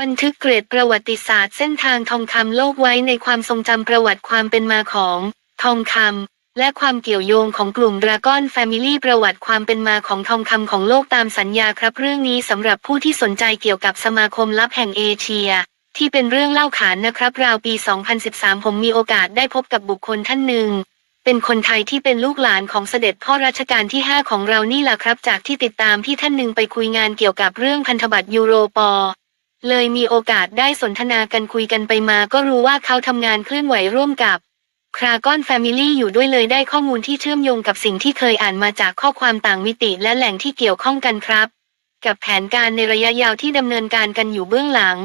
บันทึกเกรดประวัติศาสตร์เส้นทางทองคำโลกไว้ในความทรงจำประวัติความเป็นมาของ ทองคำและความเกี่ยวโยงของกลุ่มดราก้อนแฟมิลี่ประวัติความเป็นมาของทองคำของโลกตามสัญญาครับเรื่องนี้สำหรับผู้ที่สนใจเกี่ยวกับสมาคมลับแห่งเอเชีย ที่เป็นเรื่องเล่าขานนะครับ ราวปี 2013 ผมมีโอกาสได้พบกับบุคคลท่านหนึ่งเป็นคนไทยที่เป็นลูกหลานของเสด็จพ่อรัชกาลที่ 5 ของเรานี่แหละครับ จากที่ติดตามพี่ท่านหนึ่งไปคุยงานเกี่ยวกับเรื่องพันธบัตรยูโรปอ เลยมีโอกาสได้สนทนากันคุยกันไปมาก็รู้ว่าเขาทำงานเคลื่อนไหวร่วมกับคราก้อนแฟมิลี่อยู่ด้วยเลยได้ข้อมูลที่เชื่อมโยงกับสิ่งที่เคยอ่านมาจากข้อความต่างมิติและแหล่งที่เกี่ยวข้องกันครับ กับแผนการในระยะยาวที่ดำเนินการกันอยู่เบื้องหลัง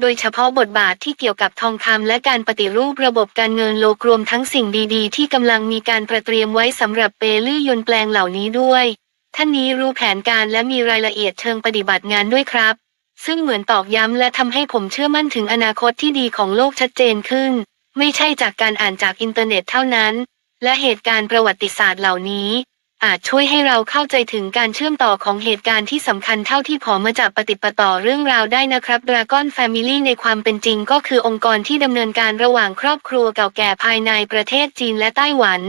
โดยเฉพาะบทบาทที่เกี่ยวกับทองคำและการปฏิรูประบบการเงินโลกรวมทั้งสิ่งดีๆ ที่กำลังมีการประเตรียมไว้สำหรับเปลื้อยนแปลงเหล่านี้ด้วย ท่านนี้รู้แผนการและมีรายละเอียดเชิงปฏิบัติงานด้วยครับ ซึ่งเหมือนตอกย้ำและทำให้ผมเชื่อมั่นถึงอนาคตที่ดีของโลกชัดเจนขึ้น ไม่ใช่จากการอ่านจากอินเทอร์เน็ตเท่านั้น และเหตุการณ์ประวัติศาสตร์เหล่านี้ อาจช่วยให้เราเข้าใจถึงการเชื่อมต่อของเหตุการณ์ที่สำคัญเท่าที่พอมาจากปฏิปต่อเรื่องราวได้นะครับ Dragon Family ในความเป็นจริงก็คือองค์กรที่ดำเนินการระหว่างครอบครัวเก่าแก่ภายในประเทศจีนและไต้หวัน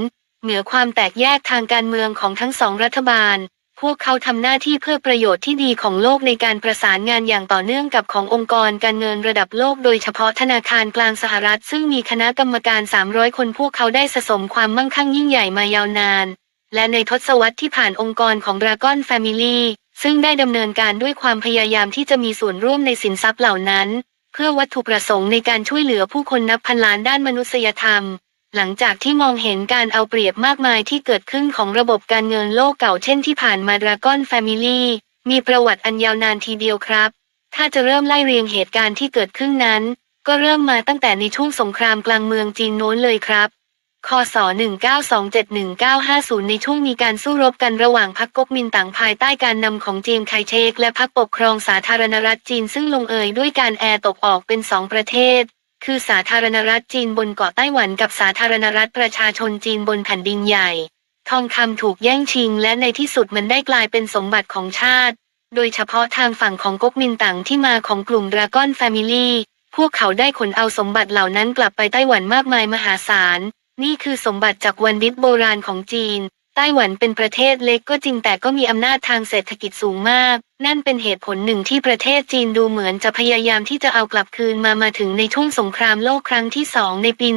เหนือความแตกแยกทางการเมืองของทั้งสองรัฐบาล พวกเขาทำหน้าที่เพื่อประโยชน์ที่ดีของโลกในการประสานงานอย่างต่อเนื่องกับขององค์กรการเงินระดับโลกโดยเฉพาะธนาคารกลางสหรัฐ ซึ่งมีคณะกรรมการ 300 คนพวกเขาได้สะสมความมั่งคั่งยิ่งใหญ่มายาวนาน และในทศวรรษที่ผ่านองค์กรของ Dragon Family ซึ่งได้ดำเนินการด้วยความพยายามที่จะมีส่วนร่วมในสินทรัพย์เหล่านั้น เพื่อวัตถุประสงค์ในการช่วยเหลือผู้คนนับพันล้านด้านมนุษยธรรม หลังจากที่มองเห็นการเอาเปรียบมากมายที่เกิดขึ้นของระบบการเงินโลกเก่าเช่นที่ผ่านมา Dragon Family มีประวัติอันยาวนานทีเดียวครับ ถ้าจะเริ่มไล่เรียงเหตุการณ์ที่เกิดขึ้นนั้น ก็เริ่มมาตั้งแต่ในช่วงสงครามกลางเมืองจีนโน้นเลยครับ คศ 1927-1950 ในช่วงมีการสู้รบกันระหว่างพรรคก๊กมินตั๋งภายใต้การนำของเจียงไคเชกและพรรคปกครองสาธารณรัฐจีนซึ่งลงเอยด้วยการแอร์ตกออกเป็นสองประเทศ คือสาธารณรัฐจีนบนเกาะไต้หวันกับสาธารณรัฐประชาชนจีนบนแผ่นดินใหญ่ ทองคำถูกแย่งชิงและในที่สุดมันได้กลายเป็นสมบัติของชาติ โดยเฉพาะทางฝั่งของก๊กมินตั๋งที่มาของกลุ่มดราก้อนแฟมิลี่ พวกเขาได้ขนเอาสมบัติเหล่านั้นกลับไปไต้หวันมากมายมหาศาล นี่คือสมบัติจากวันดิสโบราณของจีน ไต้หวันเป็นประเทศเล็กก็จริงแต่ก็มีอำนาจทางเศรษฐกิจสูงมาก นั่นเป็นเหตุผลหนึ่งที่ประเทศจีนดูเหมือนจะพยายามที่จะเอากลับคืนมามาถึงในช่วงสงครามโลกครั้งที่สองในปี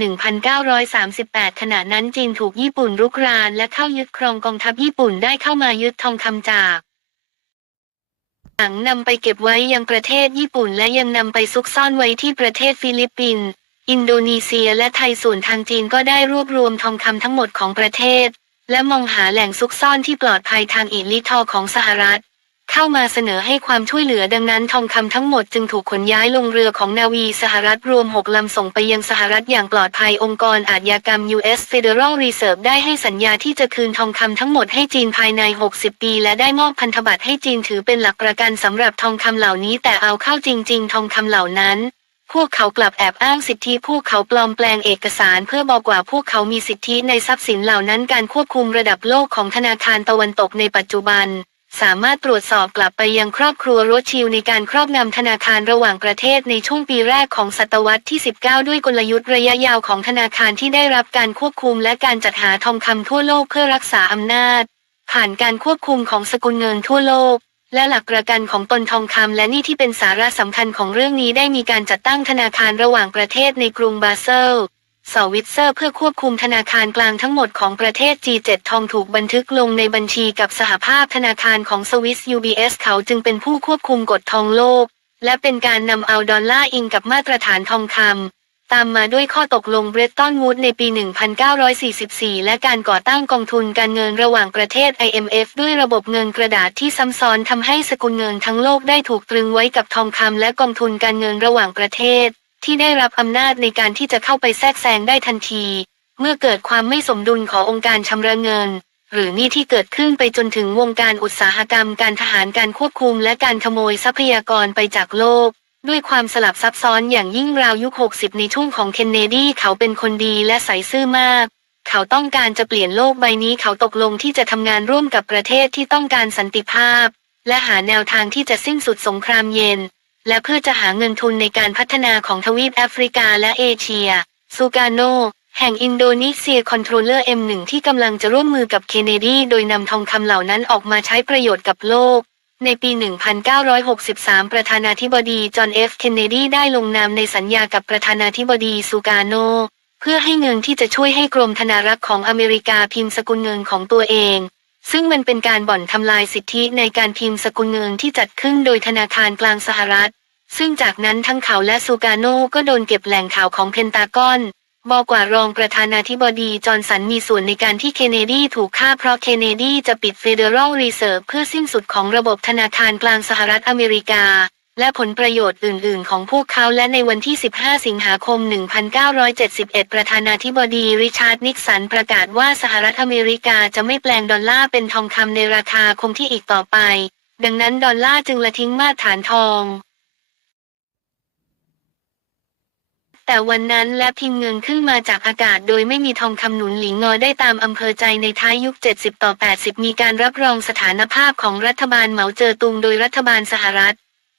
1938 ขณะนั้นจีนถูกญี่ปุ่นรุกราน และเข้ายึดครองกองทัพญี่ปุ่นได้เข้ามายึดทองคำจากหลังนำไปเก็บไว้ยังประเทศญี่ปุ่น และยังนำไปซุกซ่อนไว้ที่ประเทศฟิลิปปินส์อินโดนีเซียและไทยส่วนทางจีนก็ได้รวบรวมทองคำทั้งหมดของประเทศ และมองหาแหล่งซุกซ่อนที่ปลอดภัยทางอิลิทอของสหรัฐ เข้ามาเสนอให้ความช่วยเหลือดังนั้นทองคำทั้งหมดจึงถูกขนย้ายลงเรือของนาวีสหรัฐรวม 6 ลำส่งไปยังสหรัฐอย่างปลอดภัยองค์กรอาชญากรรม U.S. Federal Reserve ได้ให้สัญญาที่จะคืนทองคำทั้งหมดให้จีนภายใน 60 ปี และได้มอบพันธบัตรให้จีนถือเป็นหลักประกันสำหรับทองคำเหล่านี้แต่เอาเข้าจริง ๆ ทองคำเหล่านั้น พวกเขากลับแอบอ้างสิทธิพวกเขาปลอมแปลงเอกสารเพื่อบอกว่าพวกเขามีสิทธิในทรัพย์สินเหล่านั้นการควบคุมระดับโลกของธนาคารตะวันตกในปัจจุบัน สามารถตรวจสอบกลับไปยังครอบครัวโรธชิลในการครอบงำธนาคารระหว่างประเทศในช่วงปีแรกของศตวรรษที่ 19 ด้วยกลยุทธ์ระยะยาวของธนาคารที่ได้รับการควบคุมและการจัดหาทองคำทั่วโลกเพื่อรักษาอำนาจ ผ่านการควบคุมของสกุลเงินทั่วโลก และหลักประกันของตนทองคำและนี่ที่เป็นสาระสำคัญของเรื่องนี้ได้มีการจัดตั้งธนาคารระหว่างประเทศในกรุงบาเซลสวิตเซอร์เพื่อควบคุมธนาคารกลางทั้งหมดของประเทศ G7 ทองถูกบันทึกลงในบัญชีกับสหภาพธนาคารของสวิส UBS เขาจึงเป็นผู้ควบคุมกฎทองโลก และเป็นการนำเอาดอลลาร์อิงกับมาตรฐานทองคำ ตามมาด้วยข้อตกลงเบรตตันวูดในปี 1944 และการก่อตั้งกองทุนการเงินระหว่างประเทศ IMF ด้วยระบบเงินกระดาษที่ซ้ำซ้อนทำให้สกุลเงินทั้งโลกได้ถูกตรึงไว้กับทองคำและกองทุนการเงินระหว่างประเทศ ที่ได้รับอำนาจในการที่จะเข้าไปแทรกแซงได้ทันที เมื่อเกิดความไม่สมดุลขององค์การชำระเงิน หรือนี่ที่เกิดขึ้นไปจนถึงวงการอุตสาหกรรม การทหารการควบคุม และการขโมยทรัพยากรไปจากโลก ด้วยความสลับซับซ้อนอย่างยิ่งราวยุค 60 ในช่งของเคนเนดีเขาเป็นคนดีและใสซื่อมาก เขาต้องการจะเปลี่ยนโลกใบนี้เขาตกลงที่จะทำงานร่วมกับประเทศที่ต้องการสันติภาพ และหาแนวทางที่จะสิ้นสุดสงครามเย็น และเพื่อจะหาเงินทุนในการพัฒนาของทวีปแอฟริกาและเอเชีย ซูกาโนแห่งอินโดนีเซียคอนโทรลเลอร์ M1 ที่กำลังจะร่วมมือกับเคนเนดีโดยนำทองคำเหล่านั้นออกมาใช้ประโยชน์กับโลก ในปี 1963 ประธานาธิบดีจอห์นเอฟเคนเนดีได้ลงนามในสัญญากับประธานาธิบดีซูกาโน เพื่อให้เงินที่จะช่วยให้กรมธนารักษ์ของอเมริกาพิมพ์สกุลเงินของตัวเอง ซึ่งมันเป็นการบ่อนทำลายสิทธิในการพิมพ์สกุลเงินที่จัดขึ้นโดยธนาคารกลางสหรัฐ ซึ่งจากนั้นทั้งเขาและซูกาโนก็โดนเก็บแหล่งข่าวของเพนตากอน บอกว่ารองประธานาธิบดีจอห์นสันมีส่วนในการที่เคนเนดีถูกฆ่าเพราะเคนเนดีจะปิด Federal Reserve เพื่อสิ้นสุดของระบบธนาคารกลางสหรัฐอเมริกา และผลประโยชน์อื่น ๆ ของพวกเขาและในวันที่ 15 สิงหาคม 1971 ประธานาธิบดีริชาร์ดนิกสันประกาศว่าสหรัฐอเมริกาจะไม่แปลงดอลลาร์เป็นทองคำในราคาคงที่อีกต่อไป ดังนั้นดอลลาร์จึงละทิ้งมาตรฐานทอง แต่วันนั้นและพิมเงินขึ้นมาจากอากาศโดยไม่มีทองคำหนุนหลิงงอได้ตามอำเภอใจในท้ายยุค 70 ต่อ 80 มีการรับรองสถานภาพของรัฐบาลเหมาเจ๋อตุงโดยรัฐบาลสหรัฐ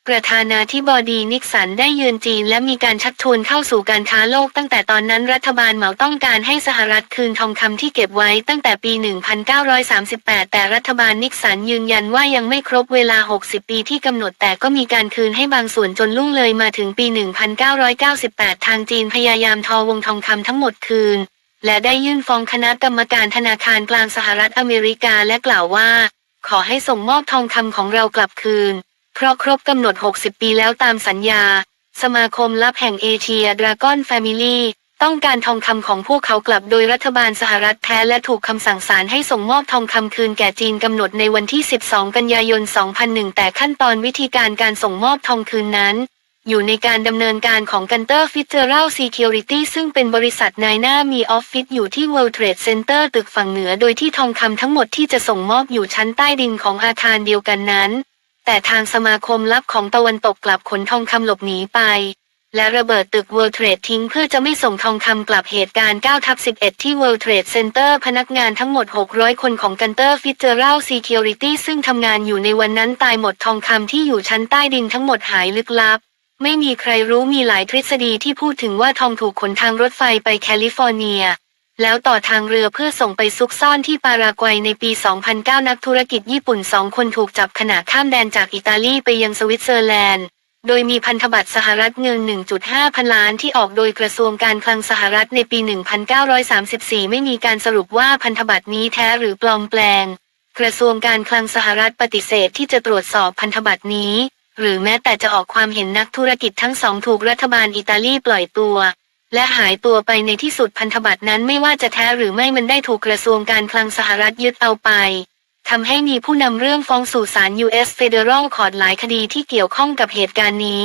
ประธานาธิบดีนิกสันได้เยือนจีนและมีการชักชวนเข้าสู่การค้าโลกตั้งแต่ตอนนั้นรัฐบาลเหมาต้องการให้สหรัฐคืนทองคำที่เก็บไว้ตั้งแต่ปี 1938 แต่รัฐบาลนิกสันยืนยันว่ายังไม่ครบเวลา 60 ปีที่กำหนดแต่ก็มีการคืนให้บางส่วนจนลุ่งเลยมาถึงปี 1998 ทางจีนพยายามทอวงทองคำทั้งหมดคืน และได้ยื่นฟ้องคณะกรรมการธนาคารกลางสหรัฐอเมริกาและกล่าวว่า ขอให้ส่งมอบทองคำของเรากลับคืน เพราะครบกำหนด 60 ปีแล้วตามสัญญา สมาคมลับแห่งเอเชียดราก้อนแฟมิลี่ต้องการทองคำของพวกเขากลับโดยรัฐบาลสหรัฐแพ้และถูกคำสั่งศาลให้ส่งมอบทองคำคืนแก่จีนกำหนดในวันที่ 12 กันยายน 2001 แต่ขั้นตอนวิธีการการส่งมอบทองคืนนั้น อยู่ในการดำเนินการของกันเตอร์ฟิเจอรัลซีเคียวริตี้ซึ่งเป็นบริษัทนายหน้ามีออฟฟิศอยู่ที่ World Trade Center ตึกฝั่งเหนือ โดยที่ทองคำทั้งหมดที่จะส่งมอบอยู่ชั้นใต้ดินของอาคารเดียวกันนั้น แต่ทางสมาคมลับของตะวันตกกลับขนทองคำหลบหนีไป และระเบิดตึก World Trade ทิ้งเพื่อจะไม่ส่งทองคำกลับเหตุการณ์9ทับ11 ที่ World Trade Center พนักงานทั้งหมด 600 คนของกันเตอร์ฟิเจอรัลซีเคียวริตี้ซึ่งทำงานอยู่ในวันนั้นตายหมดทองคำที่อยู่ชั้นใต้ดินทั้งหมดหายลึกลับไม่มีใครรู้มีหลายทฤษฎีที่พูดถึงว่าทองถูกขนทางรถไฟไปแคลิฟอร์เนีย แล้วต่อทางเรือเพื่อส่งไปซุกซ่อนที่ปารากวัยในปี 2009 นักธุรกิจญี่ปุ่นสองคนถูกจับขณะข้ามแดนจากอิตาลีไปยังสวิตเซอร์แลนด์ โดยมีพันธบัตรสหรัฐเงิน 1.5 พันล้านที่ออกโดยกระทรวงการคลังสหรัฐในปี 1934 ไม่มีการสรุปว่าพันธบัตรนี้แท้หรือปลอมแปลง กระทรวงการคลังสหรัฐปฏิเสธที่จะตรวจสอบพันธบัตรนี้ หรือแม้แต่จะออกความเห็นนักธุรกิจทั้งสองถูกรัฐบาลอิตาลีปล่อยตัว และหายตัวไปในที่สุดพันธบัตรนั้นไม่ว่าจะแท้หรือไม่มันได้ถูกกระทรวงการคลังสหรัฐยึดเอาไปทำให้มีผู้นำเรื่องฟ้องสู่ศาล U.S. Federal Court หลายคดีที่เกี่ยวข้องกับเหตุการณ์นี้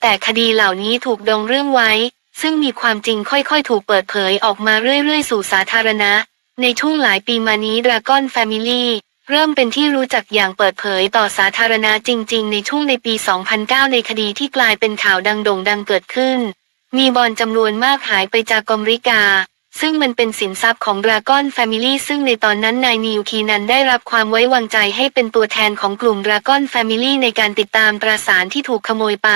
แต่คดีเหล่านี้ถูกดองเรื่องไว้ ซึ่งมีความจริงค่อยๆ ถูกเปิดเผยออกมาเรื่อยๆ สู่สาธารณะ ในช่วงหลายปีมานี้ Dragon Family เริ่มเป็นที่รู้จักอย่างเปิดเผยต่อสาธารณะจริง ๆ ในช่วงในปี 2009 ในคดีที่กลายเป็นข่าวดังโด่งดังเกิดขึ้น มีบอลจำนวนมากหายไปจากอมริกา ซึ่งมันเป็นสินทรัพย์ของ Dragon Family ซึ่งในตอนนั้นนายนิวคีนันได้รับความไว้วางใจให้เป็นตัวแทนของกลุ่ม Dragon Family ในการติดตามตราสารที่ถูกขโมยไป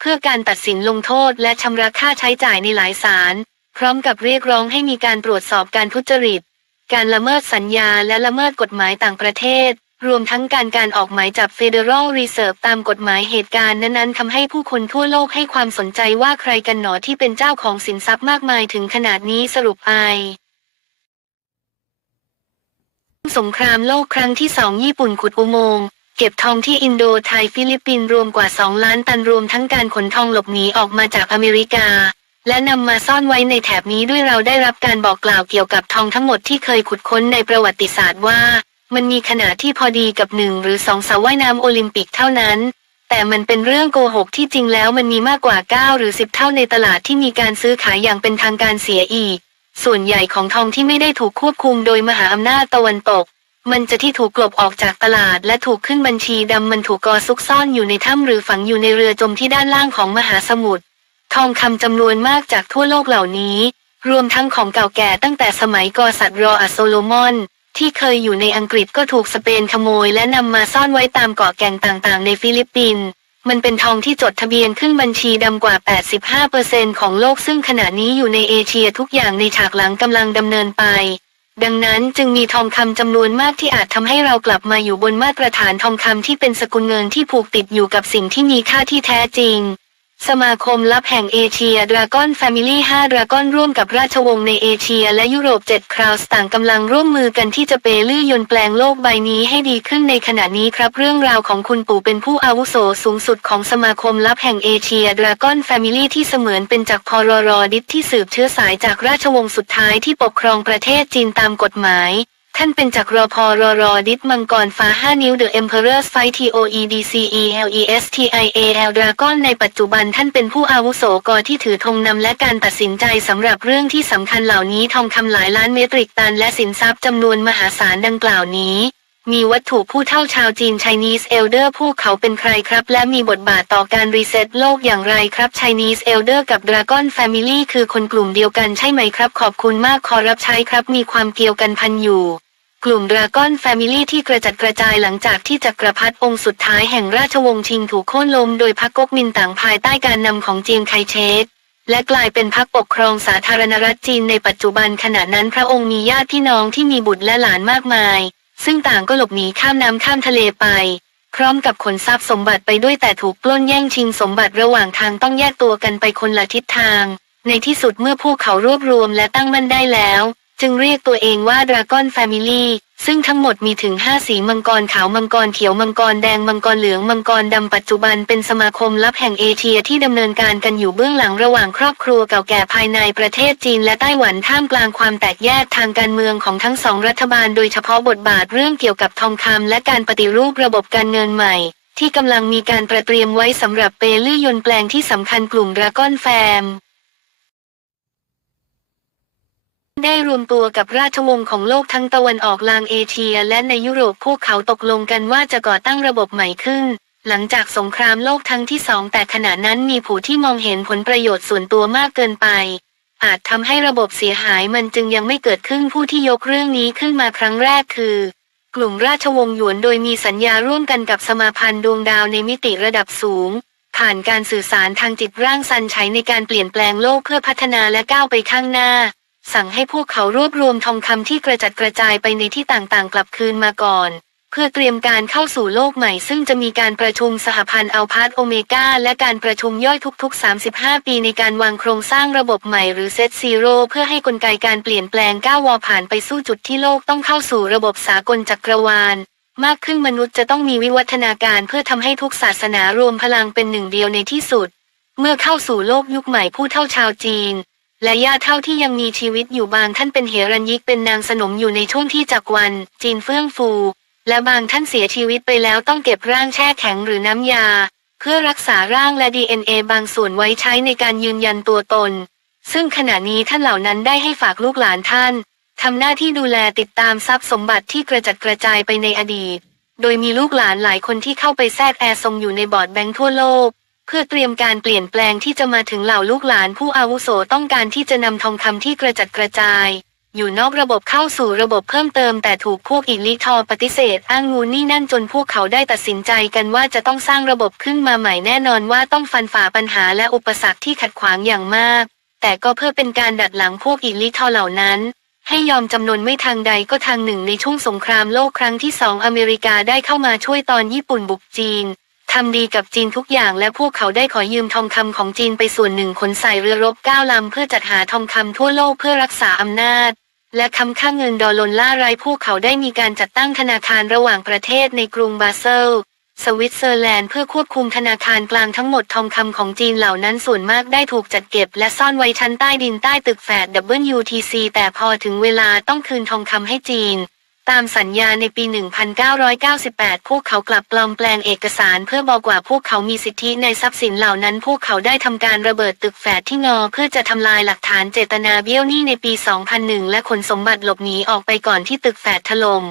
เพื่อการตัดสินลงโทษและชำระค่าใช้จ่ายในหลายศาลพร้อมกับเรียกร้องให้มีการตรวจสอบการทุจริต การละเมิดสัญญาและละเมิดกฎหมายต่างประเทศ รวมทั้งการการออกหมายจับ Federal Reserve ตามกฎหมายเหตุการณ์นั้นๆทำให้ผู้คนทั่วโลกให้ความสนใจว่าใครกันหนอที่เป็นเจ้าของสินทรัพย์มากมายถึงขนาดนี้สรุปไอสงครามโลกครั้งที่สองญี่ปุ่นขุดอุโมงค์เก็บทองที่อินโดไทยฟิลิปปินส์รวมกว่า 2 ล้านตันรวมทั้งการขนทองหลบหนีออกมาจากอเมริกา และนำมาซ่อนไว้ในแถบนี้ด้วยเราได้รับการบอกกล่าวเกี่ยวกับทองทั้งหมดที่เคยขุดค้นในประวัติศาสตร์ว่า มันมีขนาดที่พอดีกับหนึ่งหรือสองสระว่ายน้ำโอลิมปิกเท่านั้น แต่มันเป็นเรื่องโกหกที่จริงแล้วมันมีมากกว่า 9 หรือ 10 เท่าในตลาดที่มีการซื้อขายอย่างเป็นทางการเสียอีก ส่วนใหญ่ของทองที่ไม่ได้ถูกควบคุมโดยมหาอำนาจตะวันตก มันจะที่ถูกกลบออกจากตลาดและถูกขึ้นบัญชีดำมันถูกกอซุกซ่อนอยู่ในถ้ำหรือฝังอยู่ในเรือจมที่ด้านล่างของมหาสมุทรทองคำจำนวนมากจากทั่วโลกเหล่านี้ รวมทั้งของเก่าแก่ตั้งแต่สมัยกษัตริย์รออัสโซโลมอน ที่เคยอยู่ในอังกฤษก็ถูกสเปนขโมยและนำมาซ่อนไว้ตามเกาะแก่งต่างๆ ในฟิลิปปินส์มันเป็นทองที่จดทะเบียนขึ้นบัญชีดำกว่า 85%ของโลกซึ่งขณะนี้อยู่ในเอเชียทุกอย่างในฉากหลังกำลังดำเนินไป ดังนั้นจึงมีทองคำจำนวนมากที่อาจทำให้เรากลับมาอยู่บนมาตรฐานทองคำที่เป็นสกุลเงินที่ผูกติดอยู่กับสิ่งที่มีค่าที่แท้จริง สมาคมลับแห่งเอเชียดราก้อนแฟมิลี่5ดราก้อนร่วมกับราชวงศ์ในเอเชียและยุโรป7คราวส์ต่างกำลังร่วมมือกันที่จะเปลื่อยนแปลงโลกใบนี้ให้ดีขึ้นในขณะนี้ครับ เรื่องราวของคุณปู่เป็นผู้อาวุโสสูงสุดของสมาคมลับแห่งเอเชียดราก้อนแฟมิลี่ที่เสมือนเป็นจากพรรดิที่สืบเชื้อสายจากราชวงศ์สุดท้ายที่ปกครองประเทศจีนตามกฎหมาย ท่านเป็นจากรพรรดิษมังกรฟ้า 5 นิ้ว The Emperor's Fight T O E D C E L E S T I A L Dragon ในปัจจุบันท่านเป็นผู้อาวุโสกอที่ถือธงนำและการตัดสินใจสำหรับเรื่องที่สำคัญเหล่านี้ทองคำหลายล้านเมตริกตันและสินทรัพย์จำนวนมหาศาลดังกล่าวนี้ มีวัตถุผู้เท่าชาวจีน Chinese Elder พวกเขาเป็นใครครับ และมีบทบาทต่อการรีเซ็ตโลกอย่างไรครับ Chinese Elder กับ Dragon Family คือคนกลุ่มเดียวกันใช่ไหมครับ ขอบคุณมากขอรับใช้ครับ มีความเกี่ยวกันพันอยู่ กลุ่มดราก้อนแฟมิลี่ที่กระจัดกระจายหลังจากที่จักรพรรดิองค์สุดท้ายแห่งราชวงศ์ชิงถูกโค่นล้มโดยพรรคก๊กมินตั๋งภายใต้การนำของเจียงไคเชกและกลายเป็นพรรคปกครองสาธารณรัฐจีนในปัจจุบันขณะนั้นพระองค์มีญาติพี่น้องที่มีบุตรและหลานมากมาย ซึ่งต่างก็หลบหนีข้ามน้ำข้ามทะเลไป พร้อมกับขนทรัพย์สมบัติไปด้วยแต่ถูกปล้นแย่งชิงสมบัติระหว่างทางต้องแยกตัวกันไปคนละทิศทาง ในที่สุดเมื่อพวกเขารวบรวมและตั้งมั่นได้แล้ว จึงเรียกตัวเองว่า Dragon Family ซึ่งทั้งหมดมีถึง 5 สีมังกรขาวมังกรเขียวมังกรแดงมังกรเหลืองมังกรดำปัจจุบันเป็นสมาคมลับแห่งเอเชียที่ดำเนินการกันอยู่เบื้องหลังระหว่างครอบครัวเก่าแก่ภายในประเทศจีนและไต้หวันท่ามกลางความแตกแยกทางการเมืองของทั้งสองรัฐบาลโดยเฉพาะบทบาทเรื่องเกี่ยวกับทองคำและการปฏิรูประบบการเงินใหม่ ที่กำลังมีการประเตรียมไว้สำหรับเปลื่อยนแปลงที่สำคัญกลุ่มดราก้อนแฟม ได้รวมตัวกับราชวงศ์ของโลกทั้งตะวันออกลางเอเชีย และในยุโรปพวกเขาตกลงกันว่าจะก่อตั้งระบบใหม่ขึ้น หลังจากสงครามโลกครั้งที่สองแต่ขณะนั้นมีผู้ที่มองเห็นผลประโยชน์ส่วนตัวมากเกินไป อาจทำให้ระบบเสียหายมันจึงยังไม่เกิดขึ้นผู้ที่ยกเรื่องนี้ขึ้นมาครั้งแรกคือ กลุ่มราชวงศ์หยวนโดยมีสัญญาร่วมกันกับสมาพันธ์ดวงดาวในมิติระดับสูง ผ่านการสื่อสารทางจิตร่างสันใช้ในการเปลี่ยนแปลงโลกเพื่อพัฒนาและก้าวไปข้างหน้า สั่งให้พวกเขารวบรวมทองคำที่กระจัดกระจายไปในที่ต่างๆ กลับคืนมาก่อน เพื่อเตรียมการเข้าสู่โลกใหม่ ซึ่งจะมีการประชุมสหพันธ์อัลพาร์ตโอเมกาและการประชุมย่อยทุกๆ 35 ปีในการวางโครงสร้างระบบใหม่หรือเซตซีโร่เพื่อให้กลไกการเปลี่ยนแปลงก้าววอผ่านไปสู่จุดที่โลกต้องเข้าสู่ระบบสากลจักรวาลมากขึ้นมนุษย์จะต้องมีวิวัฒนาการเพื่อทำให้ทุกศาสนารวมพลังเป็นหนึ่งเดียวในที่สุด เมื่อเข้าสู่โลกยุคใหม่ผู้เท่าชาวจีน และญาติเท่าที่ยังมีชีวิตอยู่บางท่านเป็นเหรัญยิกเป็นนางสนมอยู่ในช่งที่จักวัน จีนเฟื่องฟู และบางท่านเสียชีวิตไปแล้วต้องเก็บร่างแช่แข็งหรือน้ำยา เพื่อรักษาร่างและ DNA บางส่วนไว้ใช้ในการยืนยันตัวตน ซึ่งขณะนี้ท่านเหล่านั้นได้ให้ฝากลูกหลานท่านทำหน้าที่ดูแลติดตามทรัพย์สมบัติที่กระจัดกระจายไปในอดีต โดยมีลูกหลานหลายคนที่เข้าไปแทรกแอร์ทรงอยู่ในบอร์ดแบงค์ทั่วโลก เพื่อเตรียมการเปลี่ยนแปลงที่จะมาถึงเหล่าลูกหลานผู้อาวุโสต้องการที่จะนำทองคำที่กระจัดกระจาย อยู่นอกระบบเข้าสู่ระบบเพิ่มเติมแต่ถูกพวกอิลิทอปฏิเสธ อ้างงูนี่นั่นจนพวกเขาได้ตัดสินใจกันว่าจะต้องสร้างระบบขึ้นมาใหม่แน่นอนว่าต้องฟันฝ่าปัญหาและอุปสรรคที่ขัดขวางอย่างมาก แต่ก็เพื่อเป็นการดัดหลังพวกอิลิทอเหล่านั้นให้ยอมจำนวนไม่ทางใดก็ทางหนึ่งในช่วงสงครามโลกครั้งที่สองอเมริกาได้เข้ามาช่วยตอนญี่ปุ่นบุกจีน ทำดีกับจีนทุกอย่างและพวกเขาได้ขอยืมทองคำของจีนไปส่วนหนึ่งขนใส่เรือรบเก้าลำเพื่อจัดหาทองคำทั่วโลกเพื่อรักษาอำนาจ และคำค่าเงินดอลลาร์ไรพวกเขาได้มีการจัดตั้งธนาคารระหว่างประเทศในกรุงบาเซลสวิตเซอร์แลนด์เพื่อควบคุมธนาคารกลางทั้งหมดทองคำของจีนเหล่านั้นส่วนมากได้ถูกจัดเก็บ และซ่อนไว้ชั้นใต้ดินใต้ตึกแฝด WTC แต่พอถึงเวลาต้องคืนทองคำให้จีน ตามสัญญาในปี 1998 พวกเขากลับปลอมแปลงเอกสารเพื่อบอกว่าพวกเขามีสิทธิในทรัพย์สินเหล่านั้น พวกเขาได้ทำการระเบิดตึกแฝดที่งอเพื่อจะทำลายหลักฐานเจตนาเบี้ยวหนี้ในปี 2001 และขนสมบัติหลบหนีออกไปก่อนที่ตึกแฝดถล่ม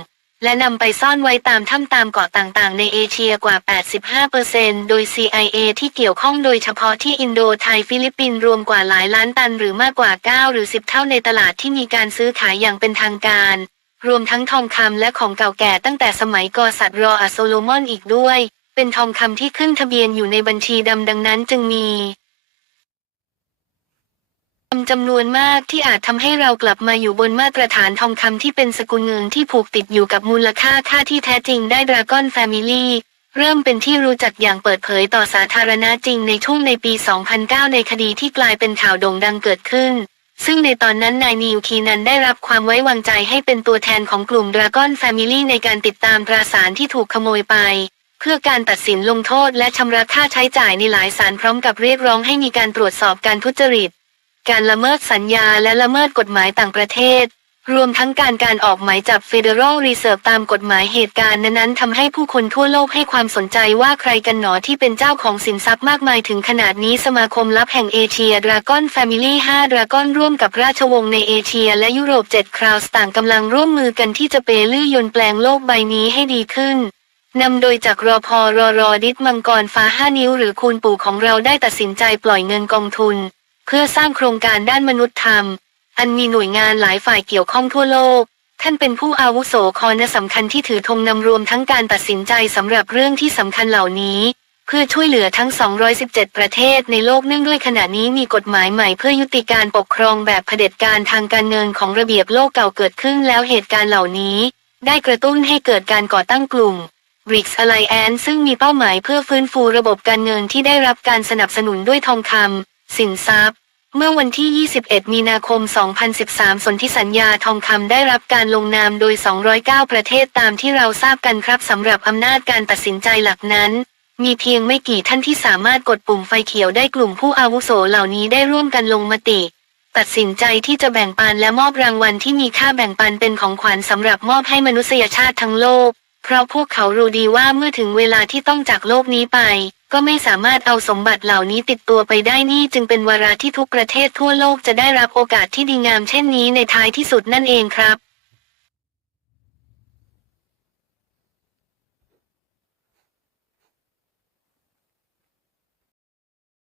และนำไปซ่อนไว้ตามถ้ำตามเกาะต่างๆ ในเอเชียกว่า 85%โดย CIA ที่เกี่ยวข้องโดยเฉพาะที่อินโดไทยฟิลิปปินส์รวมกว่าหลายล้านตันหรือมากกว่า 9 หรือ 10 เท่าในตลาดที่มีการซื้อขายอย่างเป็นทางการ รวมทั้งทองคำและของเก่าแก่ตั้งแต่สมัยกษัตริย์รออัสโซโลมอนอีกด้วย เป็นทองคำที่ขึ้นทะเบียนอยู่ในบัญชีดำดังนั้นจึงมีจำนวนมากที่อาจทำให้เรากลับมาอยู่บนมาตรฐานทองคำที่เป็นสกุลเงินที่ผูกติดอยู่กับมูลค่าค่าที่แท้จริงได้ดราก้อนแฟมิลี่เริ่มเป็นที่รู้จักอย่างเปิดเผยต่อสาธารณะจริงในช่งในปี 2009 ในคดีที่กลายเป็นข่าวโด่งดังเกิดขึ้น ซึ่งในตอนนั้นนายนิวคีนันได้รับความไว้วางใจให้เป็นตัวแทนของกลุ่มดราก้อนแฟมิลี่ในการติดตามตราสารที่ถูกขโมยไป เพื่อการตัดสินลงโทษและชำระค่าใช้จ่ายในหลายศาลพร้อมกับเรียกร้องให้มีการตรวจสอบการทุจริต การละเมิดสัญญาและละเมิดกฎหมายต่างประเทศ รวมทั้งการการออกหมายจับ Federal Reserve ตามกฎหมายเหตุการณ์นั้นๆทำให้ผู้คนทั่วโลกให้ความสนใจว่าใครกันหนอที่เป็นเจ้าของสินทรัพย์มากมายถึงขนาดนี้สมาคมลับแห่งเอเชียดราก้อนแฟมิลี่5ดราก้อนร่วมกับราชวงศ์ในเอเชีย และยุโรป7คราวสต่างกำลังร่วมมือกันที่จะเปลื้อยนแปลงโลกใบนี้ให้ดีขึ้นนำโดยจากรอพอรอรอดิดมังกรฟ้าห้านิ้ว หรือคูณปู่ของเราได้ตัดสินใจปล่อยเงินกองทุน เพื่อสร้างโครงการด้านมนุษยธรรม อันมีหน่วยงานหลายฝ่ายเกี่ยวข้องทั่วโลก ท่านเป็นผู้อาวุโสคอนสำคัญที่ถือธงนำรวมทั้งการตัดสินใจสำหรับเรื่องที่สำคัญเหล่านี้ เพื่อช่วยเหลือทั้ง 217 ประเทศในโลกเนื่องด้วยขณะนี้มีกฎหมายใหม่เพื่อยุติการปกครองแบบเผด็จการทางการเงินของระเบียบโลกเก่าเกิดขึ้นแล้วเหตุการณ์เหล่านี้ ได้กระตุ้นให้เกิดการก่อตั้งกลุ่ม BRICS Alliance ซึ่งมีเป้าหมายเพื่อฟื้นฟูระบบการเงินที่ได้รับการสนับสนุนด้วยทองคำสินทรัพย์ เมื่อวันที่ 21 มีนาคม 2013 สนธิสัญญาทองคำได้รับการลงนามโดย 209 ประเทศตามที่เราทราบกันครับสำหรับอำนาจการตัดสินใจหลักนั้น มีเพียงไม่กี่ท่านที่สามารถกดปุ่มไฟเขียวได้กลุ่มผู้อาวุโสเหล่านี้ได้ร่วมกันลงมติ ตัดสินใจที่จะแบ่งปันและมอบรางวัลที่มีค่าแบ่งปันเป็นของขวัญสำหรับมอบให้มนุษยชาติทั้งโลก เพราะพวกเขารู้ดีว่าเมื่อถึงเวลาที่ต้องจากโลกนี้ไป ก็ไม่สามารถเอาสมบัติเหล่านี้ติดตัวไปได้นี่จึงเป็นวาระที่ทุกประเทศทั่วโลกจะได้รับโอกาสที่ดีงามเช่นนี้ในท้ายที่สุดนั่นเองครับ